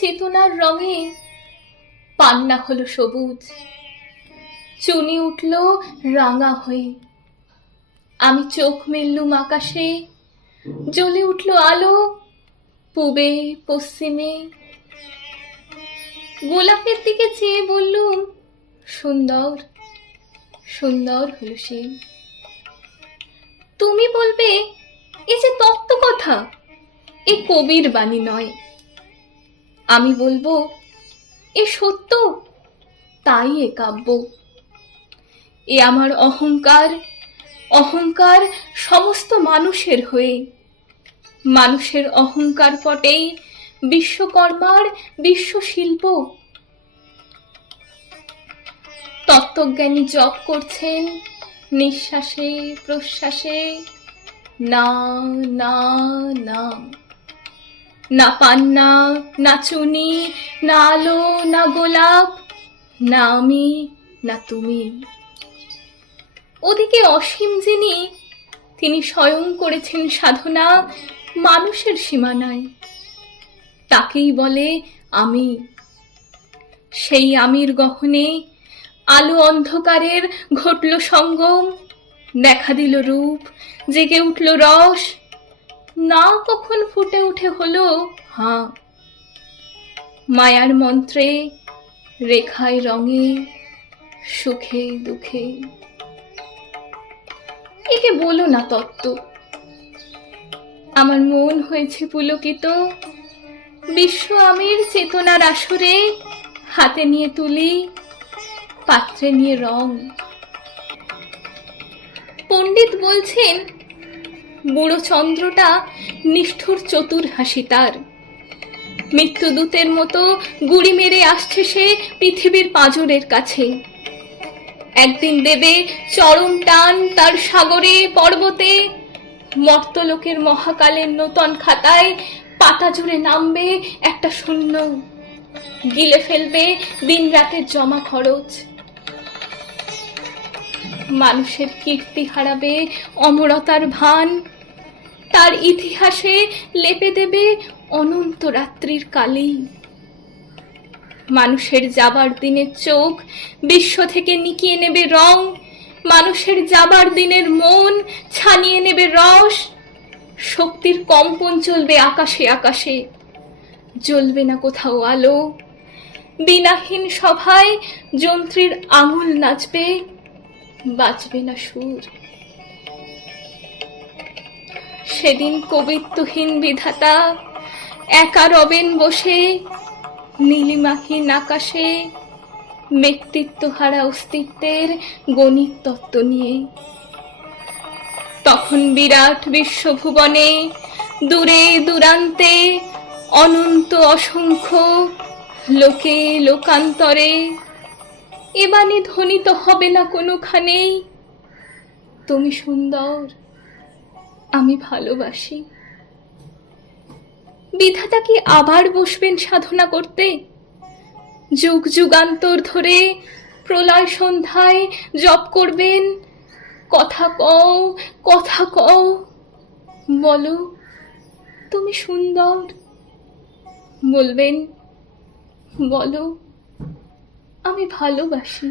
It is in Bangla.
চেতনার রঙে পান্না হলো সবুজ, চুনি উঠল রাঙা হয়ে। আমি চোখ মেললুম আকাশে, জ্বলে উঠল আলো পূবে পশ্চিমে। গোলাপের দিকে চেয়ে বললুম, সুন্দর সুন্দর হলো সে। তুমি বলবে, এ যে তত্ত্ব কথা, এ কবির বাণী নয়। আমি বলবো, এ সত্য, তাই এ কাব্য। এ আমার অহংকার, অহংকার সমস্ত মানুষের হয়ে। মানুষের অহংকার পটেই বিশ্বকর্মার বিশ্বশিল্প। তত্ত্বজ্ঞানী জপ করছেন নিঃশ্বাসে প্রশ্বাসে, না না না, না পান্না, না চুনি, না আলো, না গোলাপ, না আমি, না তুমি। ওদিকে অসীম যিনি, তিনি স্বয়ং করেছেন সাধনা মানুষের সীমানায়। তাকেই বলে আমি। সেই আমির গহনে আলো অন্ধকারের ঘটল সঙ্গম, দেখা দিল রূপ, জেগে উঠল রস, না কখন ফুটে উঠে হলো হাঁ। মায়ার মন্ত্রে, রেখায় রঙে, সুখে দুঃখে। একে বলো না তত্ত্ব। আমার মন হয়েছে পুলকিত, বিশ্ব আমির চেতনার আসরে হাতে নিয়ে তুলি, পাত্রে নিয়ে রং। পণ্ডিত বলছেন, বুড়ো চন্দ্রটা নিষ্ঠুর চতুর হাসি তার। মৃত্যুদূতের মতো গুড়ি মেরে আসছে সে পৃথিবীর পাঁজরের কাছে। একদিন দেবে চরম টান তার সাগরে পর্বতে, মর্তলোকের মহাকালের নূতন খাতায় পাতা জুড়ে নামবে একটা শূন্য, গিলে ফেলবে দিন রাতের জমা খরচ। মানুষের কীর্তি হারাবে অমরতার ভান, তার ইতিহাসে লেপে দেবে অনন্ত রাত্রির কালি। মানুষের যাবার দিনের চোখ বিশ্ব থেকে নিকিয়ে নেবে রং, মানুষের যাবার দিনের মন ছানিয়ে নেবে রস। শক্তির কম্পন চলবে আকাশে আকাশে, জ্বলবে না কোথাও আলো। বিনাহীন সভায় যন্ত্রীর আঙুল নাচবে, বাজবে না সুর। সেদিন কবিত্বহীন বিধাতা একা রবেন বসে, নীলিমাহীন আকাশে ব্যক্তিত্বহারা অস্তিত্বের গণিত তত্ত্ব নিয়ে। তখন বিরাট বিশ্বভুবনে দূরে দূরান্তে অনন্ত অসংখ্য লোকে লোকান্তরে এ বাণী ধ্বনিত হবে না কোনোখানেই, তুমি সুন্দর, আমি ভালোবাসি। বিধাতা কি আবার বসবেন সাধনা করতে? যুগ যুগান্তর ধরে প্রলয় সন্ধ্যায় জপ করবেন, কথা কও, কথা কও, বলো তুমি সুন্দর। বলবেন, বলো আমি ভালোবাসি।